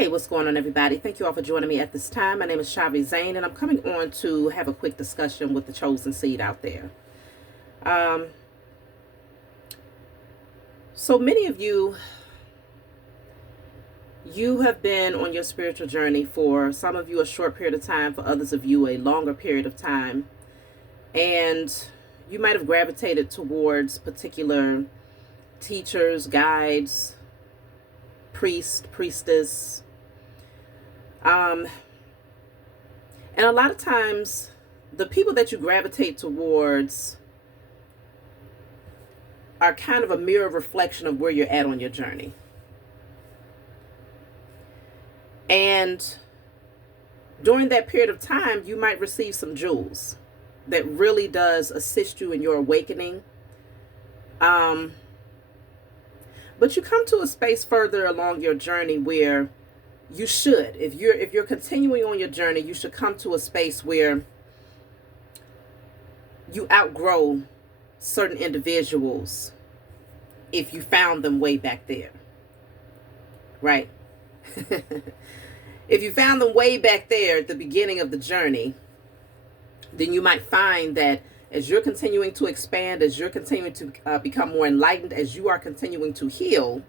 Hey, what's going on, everybody? Thank you all for joining me at this time. My name is chhaviZaine, and I'm coming on to have a quick discussion with the chosen seed out there. Um, so many of you have been on your spiritual journey for some of you a short period of time, for others of you a longer period of time, and you might have gravitated towards particular teachers, guides, priest, priestess. And a lot of times, the people that you gravitate towards are kind of a mirror reflection of where you're at on your journey. And during that period of time, you might receive some jewels that really does assist you in your awakening. But you come to a space further along your journey where you should, if you're continuing on your journey, you should come to a space where you outgrow certain individuals if you found them way back there, right? If you found them way back there at the beginning of the journey, then you might find that as you're continuing to expand, as you're continuing to become more enlightened, as you are continuing to heal,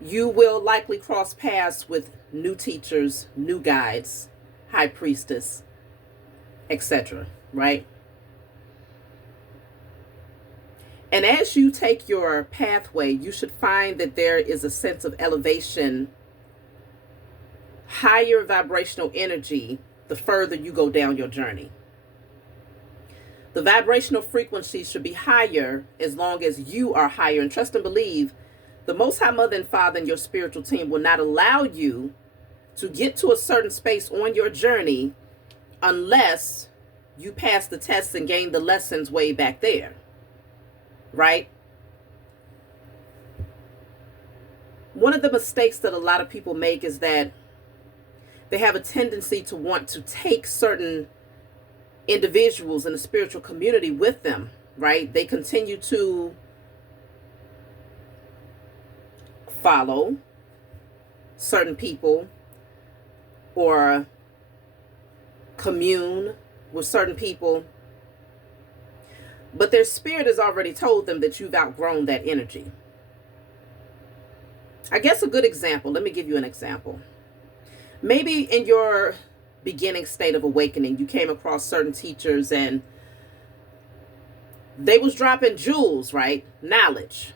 you will likely cross paths with new teachers, new guides, high priestess, etc., right? And as you take your pathway, you should find that there is a sense of elevation, higher vibrational energy, the further you go down your journey. The vibrational frequency should be higher as long as you are higher. And trust and believe, the Most High Mother and Father and your spiritual team will not allow you to get to a certain space on your journey unless you pass the tests and gain the lessons way back there, right? One of the mistakes that a lot of people make is that they have a tendency to want to take certain individuals in the spiritual community with them, right? They continue to follow certain people or commune with certain people, but their spirit has already told them that you've outgrown that energy. I guess a good example, let me give you an example. Maybe in your beginning state of awakening, you came across certain teachers and they was dropping jewels, right? Knowledge,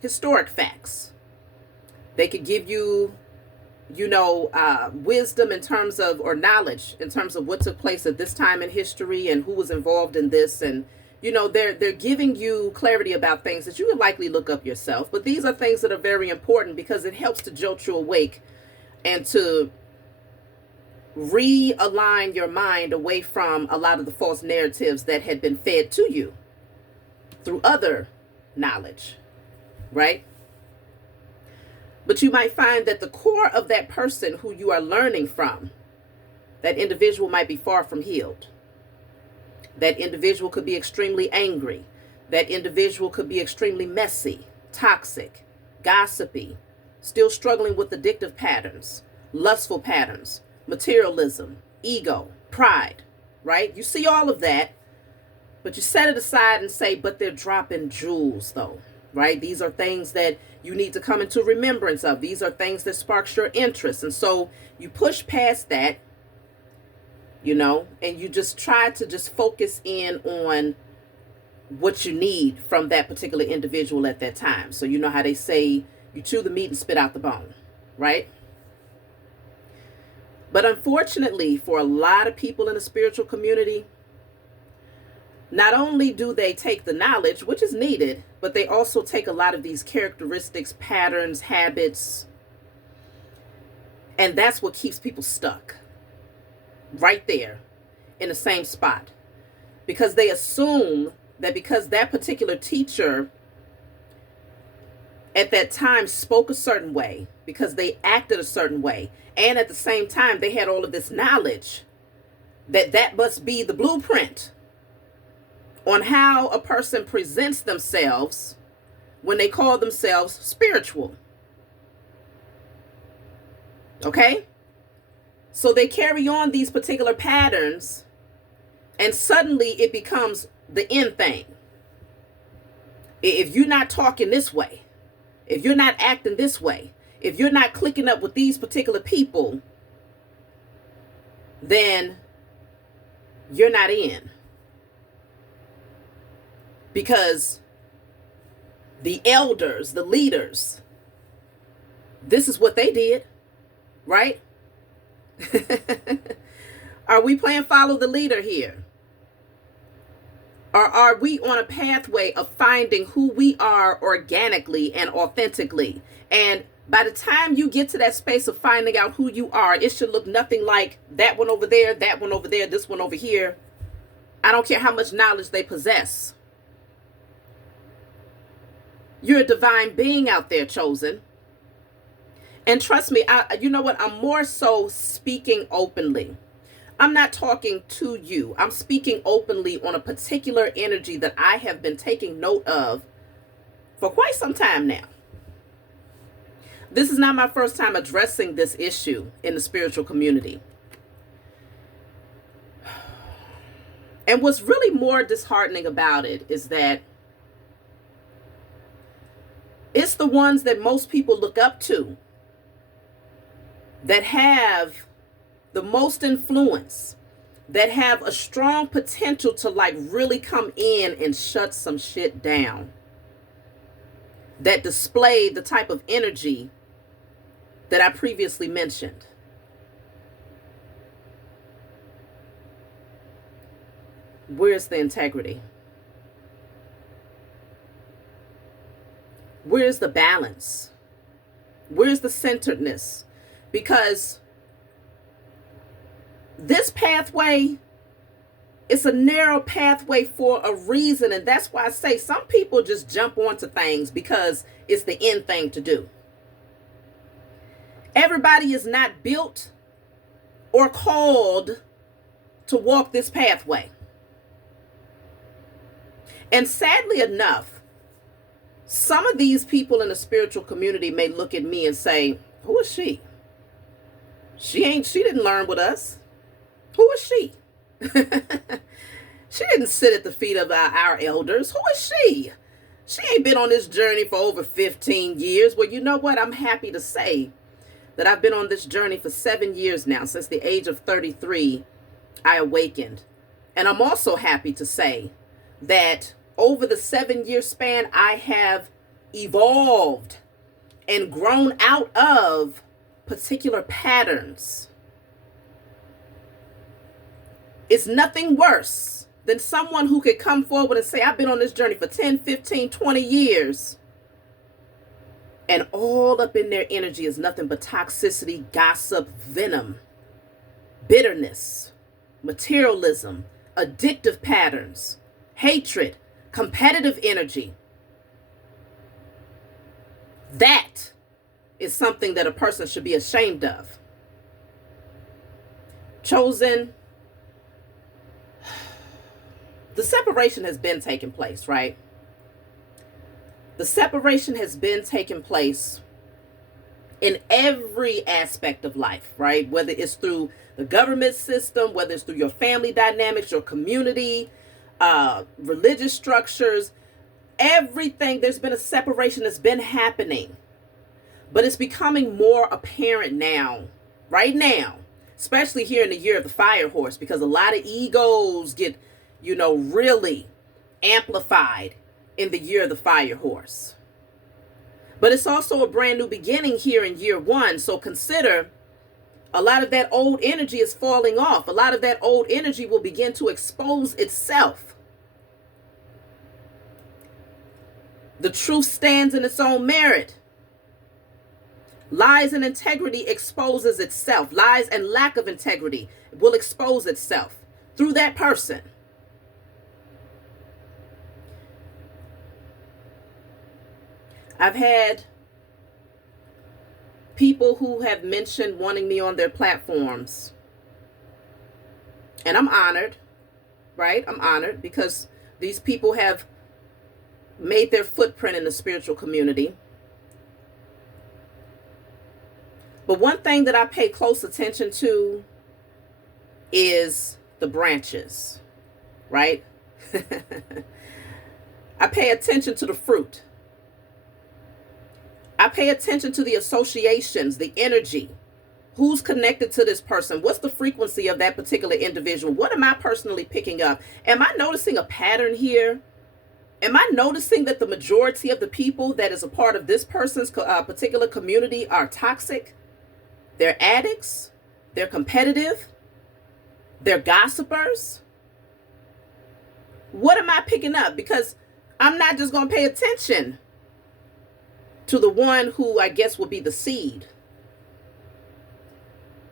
historic facts. They could give you, wisdom in terms of, or knowledge in terms of what took place at this time in history and who was involved in this. And, they're giving you clarity about things that you would likely look up yourself. But these are things that are very important because it helps to jolt you awake and to realign your mind away from a lot of the false narratives that had been fed to you through other knowledge, right? But you might find that the core of that person who you are learning from, that individual might be far from healed. That individual could be extremely angry. That individual could be extremely messy, toxic, gossipy, still struggling with addictive patterns, lustful patterns, materialism, ego, pride, right? You see all of that, but you set it aside and say, but they're dropping jewels though, right? These are things that you need to come into remembrance of. These are things that sparks your interest. And so you push past that, and you just try to just focus in on what you need from that particular individual at that time. So you know how they say you chew the meat and spit out the bone, right? But unfortunately, for a lot of people in the spiritual community, not only do they take the knowledge, which is needed, but they also take a lot of these characteristics, patterns, habits, and that's what keeps people stuck right there in the same spot. Because they assume that because that particular teacher at that time spoke a certain way, because they acted a certain way, and at the same time they had all of this knowledge, that must be the blueprint on how a person presents themselves when they call themselves spiritual. Okay? So they carry on these particular patterns, and suddenly it becomes the end thing. If you're not talking this way, if you're not acting this way, if you're not clicking up with these particular people, then you're not in. Because the elders, the leaders, this is what they did, right? Are we playing follow the leader here? Or are we on a pathway of finding who we are organically and authentically? And by the time you get to that space of finding out who you are, it should look nothing like that one over there, that one over there, this one over here. I don't care how much knowledge they possess. You're a divine being out there, chosen. And trust me, you know what? I'm more so speaking openly. I'm not talking to you. I'm speaking openly on a particular energy that I have been taking note of for quite some time now. This is not my first time addressing this issue in the spiritual community. And what's really more disheartening about it is that it's the ones that most people look up to that have the most influence, that have a strong potential to like really come in and shut some shit down, that display the type of energy that I previously mentioned. Where's the integrity? Where's the balance? Where's the centeredness? Because this pathway, it's a narrow pathway for a reason. And that's why I say some people just jump onto things because it's the end thing to do. Everybody is not built or called to walk this pathway. And sadly enough, some of these people in the spiritual community may look at me and say, who is she? She didn't learn with us. Who is she? She didn't sit at the feet of our elders. Who is she? She ain't been on this journey for over 15 years. Well, you know what? I'm happy to say that I've been on this journey for 7 years now. Since the age of 33, I awakened. And I'm also happy to say that over the 7-year span, I have evolved and grown out of particular patterns. It's nothing worse than someone who could come forward and say, I've been on this journey for 10, 15, 20 years. And all up in their energy is nothing but toxicity, gossip, venom, bitterness, materialism, addictive patterns, hatred, competitive energy. That is something that a person should be ashamed of. Chosen, the separation has been taking place, right? The separation has been taking place in every aspect of life, right? Whether it's through the government system, whether it's through your family dynamics, your community, religious structures, everything. There's been a separation that's been happening. But it's becoming more apparent now, right now, especially here in the year of the fire horse, because a lot of egos get, really amplified in the year of the fire horse. But it's also a brand new beginning here in year 1. So consider a lot of that old energy is falling off. A lot of that old energy will begin to expose itself. The truth stands in its own merit. Lies and integrity exposes itself. Lies and lack of integrity will expose itself through that person. I've had people who have mentioned wanting me on their platforms. And I'm honored, right? I'm honored because these people have made their footprint in the spiritual community. But one thing that I pay close attention to is the branches, right? I pay attention to the fruit. I pay attention to the associations, the energy. Who's connected to this person? What's the frequency of that particular individual? What am I personally picking up? Am I noticing a pattern here? Am I noticing that the majority of the people that is a part of this person's particular community are toxic? They're addicts. They're competitive. They're gossipers. What am I picking up? Because I'm not just going to pay attention to the one who I guess will be the seed.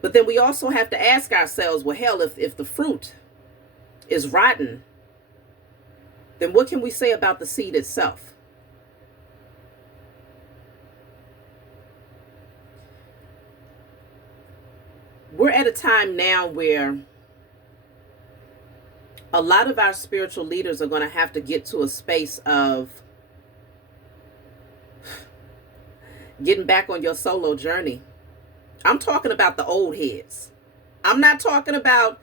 But then we also have to ask ourselves, well, hell, if the fruit is rotten, then what can we say about the seed itself? We're at a time now where a lot of our spiritual leaders are going to have to get to a space of getting back on your solo journey. I'm talking about the old heads. I'm not talking about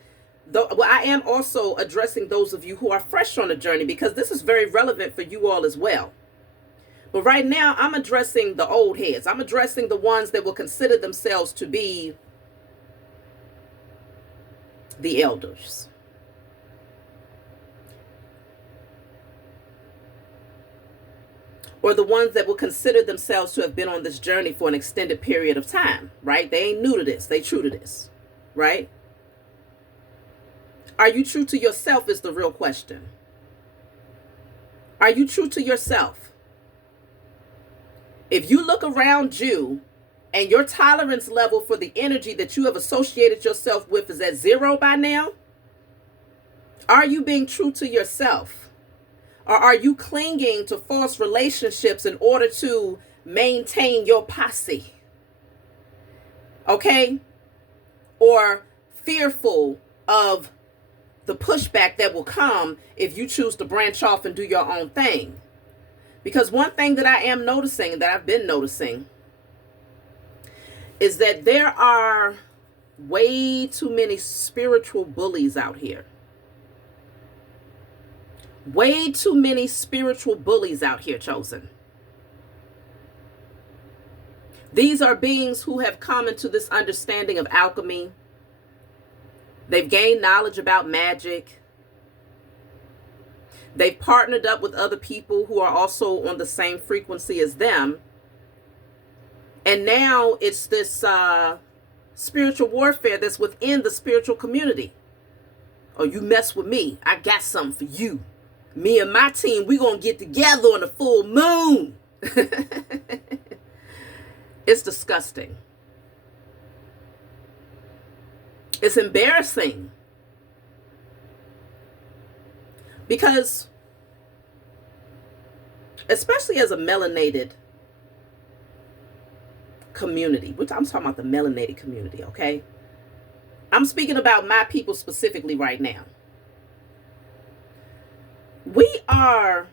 I am also addressing those of you who are fresh on the journey, because this is very relevant for you all as well. But right now, I'm addressing the old heads. I'm addressing the ones that will consider themselves to be the elders. Or the ones that will consider themselves to have been on this journey for an extended period of time, right? They ain't new to this. They true to this, right? Are you true to yourself is the real question. Are you true to yourself? If you look around you and your tolerance level for the energy that you have associated yourself with is at 0 by now, are you being true to yourself? Or are you clinging to false relationships in order to maintain your posse? Okay? Or fearful of the pushback that will come if you choose to branch off and do your own thing. Because one thing that I am noticing, that I've been noticing, is that there are way too many spiritual bullies out here. Way too many spiritual bullies out here, chosen. These are beings who have come into this understanding of alchemy. They've gained knowledge about magic. They've partnered up with other people who are also on the same frequency as them. And now it's this spiritual warfare that's within the spiritual community. Oh, you mess with me, I got something for you. Me and my team, we're going to get together on the full moon. It's disgusting. It's embarrassing. Because, especially as a melanated community, which I'm talking about the melanated community, okay? I'm speaking about my people specifically right now. We are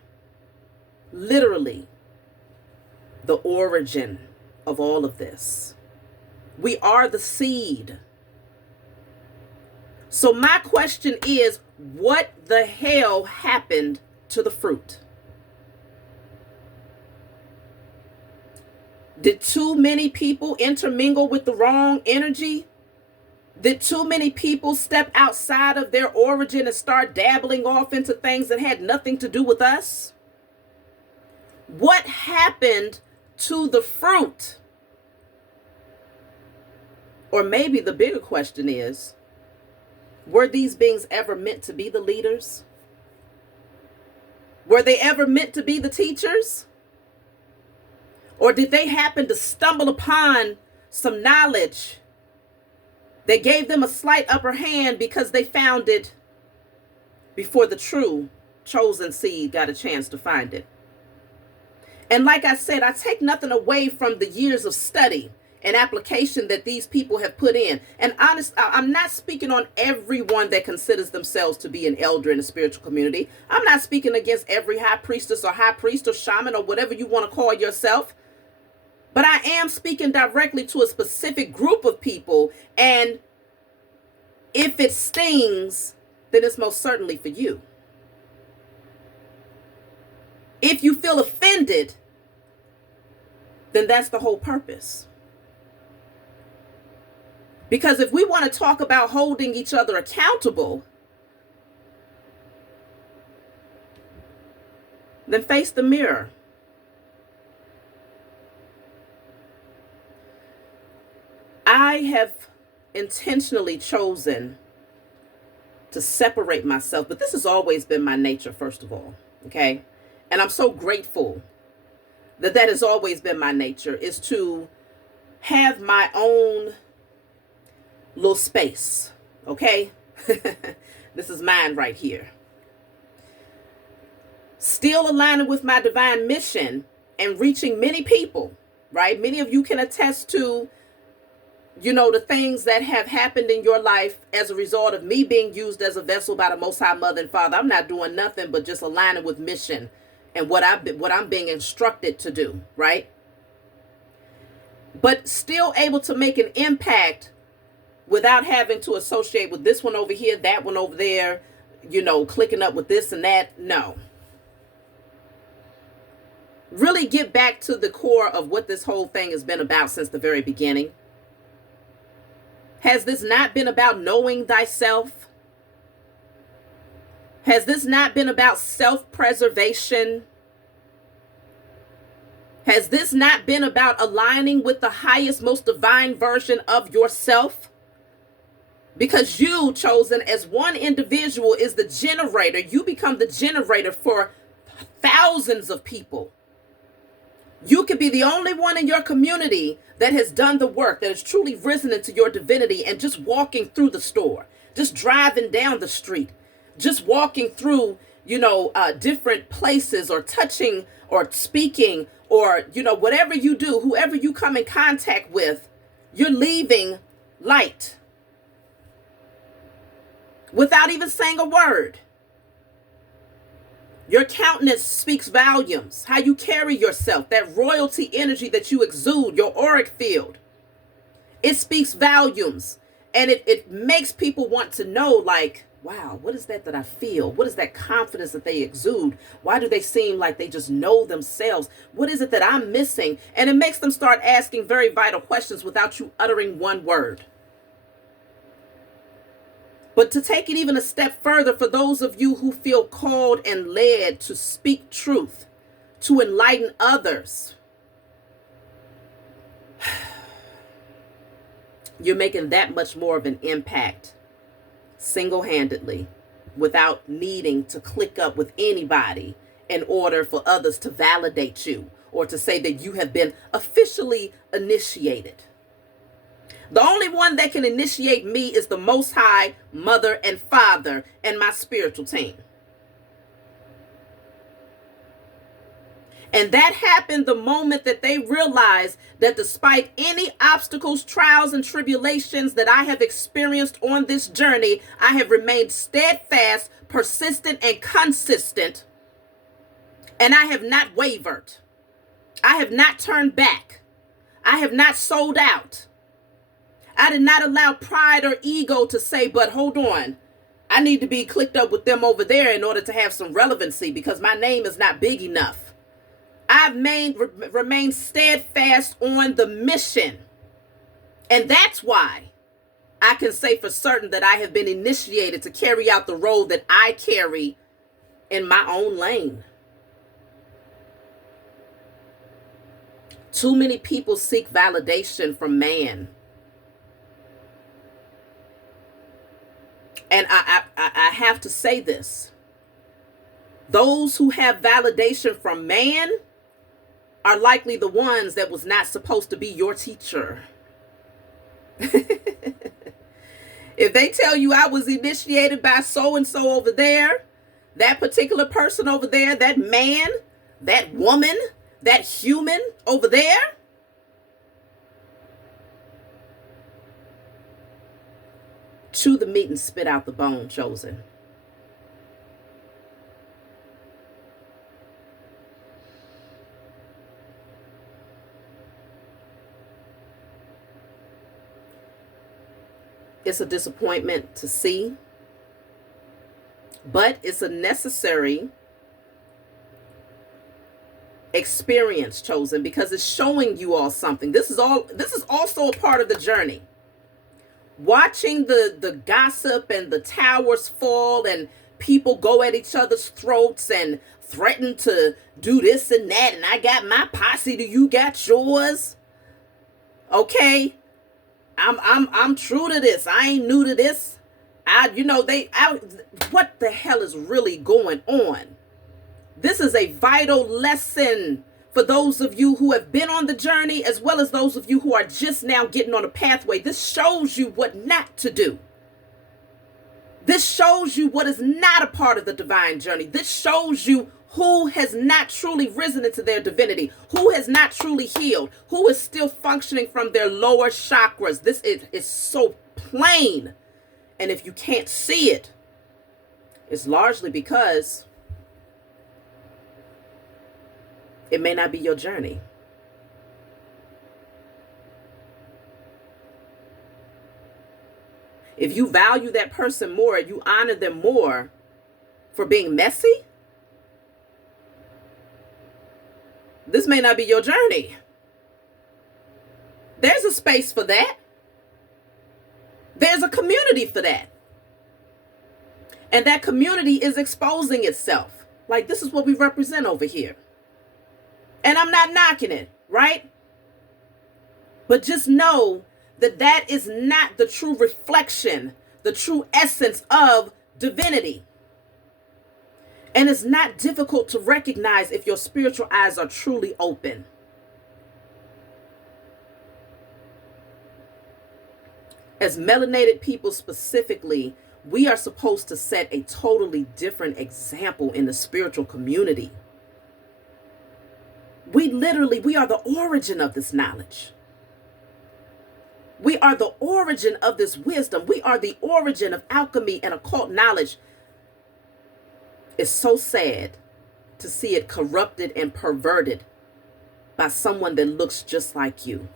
literally the origin of all of this. We are the seed. So my question is, what the hell happened to the fruit? Did too many people intermingle with the wrong energy? Did too many people step outside of their origin and start dabbling off into things that had nothing to do with us? What happened to the fruit? Or maybe the bigger question is, were these beings ever meant to be the leaders? Were they ever meant to be the teachers? Or did they happen to stumble upon some knowledge that gave them a slight upper hand because they found it before the true chosen seed got a chance to find it? And like I said, I take nothing away from the years of study and application that these people have put in. And I'm not speaking on everyone that considers themselves to be an elder in the spiritual community. I'm not speaking against every high priestess or high priest or shaman or whatever you want to call yourself. But I am speaking directly to a specific group of people, and if it stings, then it's most certainly for you. If you feel offended, then that's the whole purpose. Because if we want to talk about holding each other accountable, then face the mirror. I have intentionally chosen to separate myself, but this has always been my nature, first of all, okay? And I'm so grateful that that has always been my nature, is to have my own little space, okay? This is mine right here. Still aligning with my divine mission and reaching many people, right? Many of you can attest to, you know, the things that have happened in your life as a result of me being used as a vessel by the Most High Mother and Father. I'm not doing nothing but just aligning with mission and what I'm being instructed to do, right? But still able to make an impact without having to associate with this one over here, that one over there, you know, clicking up with this and that. No. Really get back to the core of what this whole thing has been about since the very beginning. Has this not been about knowing thyself? Has this not been about self-preservation? Has this not been about aligning with the highest, most divine version of yourself? Because you, chosen as one individual, is the generator. You become the generator for thousands of people. You could be the only one in your community that has done the work, that has truly risen into your divinity, and just walking through the store, just driving down the street, just walking through, you know, different places, or touching or speaking, or, you know, whatever you do, whoever you come in contact with, you're leaving light without even saying a word. Your countenance speaks volumes. How you carry yourself, that royalty energy that you exude, your auric field. It speaks volumes. And it makes people want to know, like, wow, what is that I feel? What is that confidence that they exude? Why do they seem like they just know themselves? What is it that I'm missing? And it makes them start asking very vital questions without you uttering one word. But to take it even a step further, for those of you who feel called and led to speak truth, to enlighten others, you're making that much more of an impact single-handedly, without needing to click up with anybody in order for others to validate you or to say that you have been officially initiated. The only one that can initiate me is the Most High Mother and Father and my spiritual team. And that happened the moment that they realized that despite any obstacles, trials, and tribulations that I have experienced on this journey, I have remained steadfast, persistent, and consistent. And I have not wavered. I have not turned back. I have not sold out. I did not allow pride or ego to say, but hold on, I need to be clicked up with them over there in order to have some relevancy because my name is not big enough. I've remained steadfast on the mission. And that's why I can say for certain that I have been initiated to carry out the role that I carry in my own lane. Too many people seek validation from man. And I have to say this. Those who have validation from man are likely the ones that was not supposed to be your teacher. If they tell you I was initiated by so-and-so over there, that particular person over there, that man, that woman, that human over there, chew the meat and spit out the bone, chosen. It's a disappointment to see, but it's a necessary experience, chosen, because it's showing you all something. This is also a part of the journey. Watching the gossip and the towers fall and people go at each other's throats and threaten to do this and that, and I got my posse, do you got yours? Okay, I'm true to this. I ain't new to this. What the hell is really going on? This is a vital lesson for those of you who have been on the journey, as well as those of you who are just now getting on a pathway. This shows you what not to do. This shows you what is not a part of the divine journey. This shows you who has not truly risen into their divinity, who has not truly healed, who is still functioning from their lower chakras. This is so plain. And if you can't see it, it's largely because it may not be your journey. If you value that person more, you honor them more for being messy, this may not be your journey. There's a space for that. There's a community for that. And that community is exposing itself. Like, this is what we represent over here. And I'm not knocking it, right? But just know that that is not the true reflection, the true essence of divinity. And it's not difficult to recognize if your spiritual eyes are truly open. As melanated people specifically, we are supposed to set a totally different example in the spiritual community. We are the origin of this knowledge. We are the origin of this wisdom. We are the origin of alchemy and occult knowledge. It's so sad to see it corrupted and perverted by someone that looks just like you.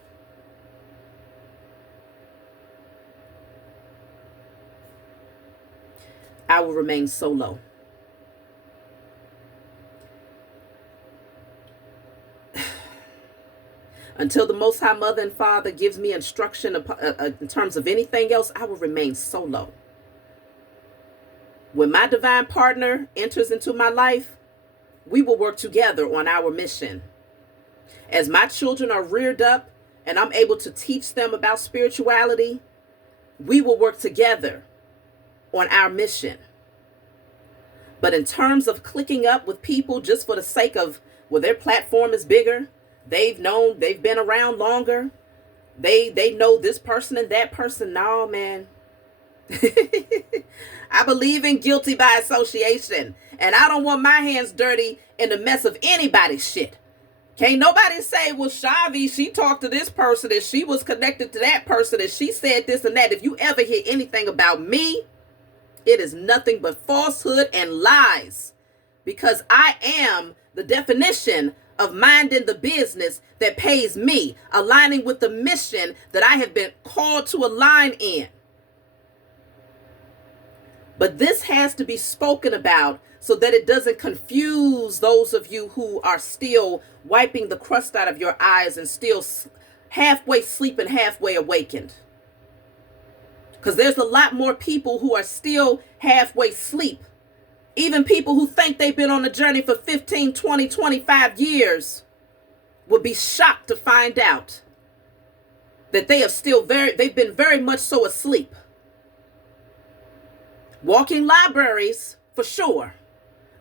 I will remain solo. Until the Most High Mother and Father gives me instruction in terms of anything else, I will remain solo. When my divine partner enters into my life, we will work together on our mission. As my children are reared up and I'm able to teach them about spirituality, we will work together on our mission. But in terms of clicking up with people just for the sake of, well, their platform is bigger, they've been around longer, they know this person and that person, no, man. I believe in guilty by association, and I don't want my hands dirty in the mess of anybody's shit. Can't nobody say, well, Chhavi, she talked to this person and she was connected to that person and she said this and that. If you ever hear anything about me, it is nothing but falsehood and lies, because I am the definition of minding the business that pays me, aligning with the mission that I have been called to align in. But this has to be spoken about so that it doesn't confuse those of you who are still wiping the crust out of your eyes and still halfway sleeping, halfway awakened. Because there's a lot more people who are still halfway asleep. Even people who think they've been on the journey for 15, 20, 25 years would be shocked to find out that they've been very much so asleep. Walking libraries, for sure,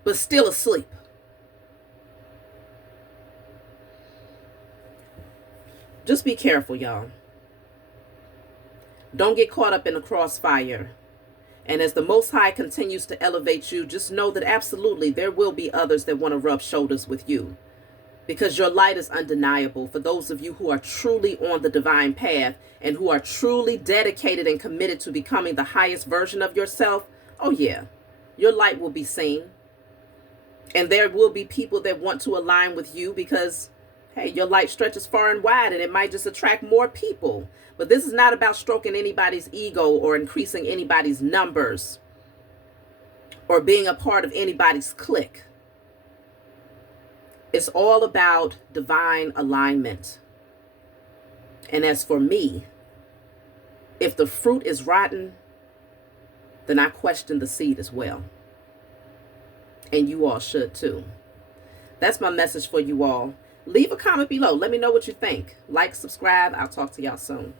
but still asleep. Just be careful, y'all. Don't get caught up in the crossfire. And as the Most High continues to elevate you, just know that absolutely there will be others that want to rub shoulders with you. Because your light is undeniable for those of you who are truly on the divine path and who are truly dedicated and committed to becoming the highest version of yourself. Oh yeah, your light will be seen. And there will be people that want to align with you because Hey, your light stretches far and wide and it might just attract more people. But this is not about stroking anybody's ego or increasing anybody's numbers or being a part of anybody's clique. It's all about divine alignment. And as for me, if the fruit is rotten, then I question the seed as well. And you all should too. That's my message for you all. Leave a comment below. Let me know what you think. Like, subscribe. I'll talk to y'all soon.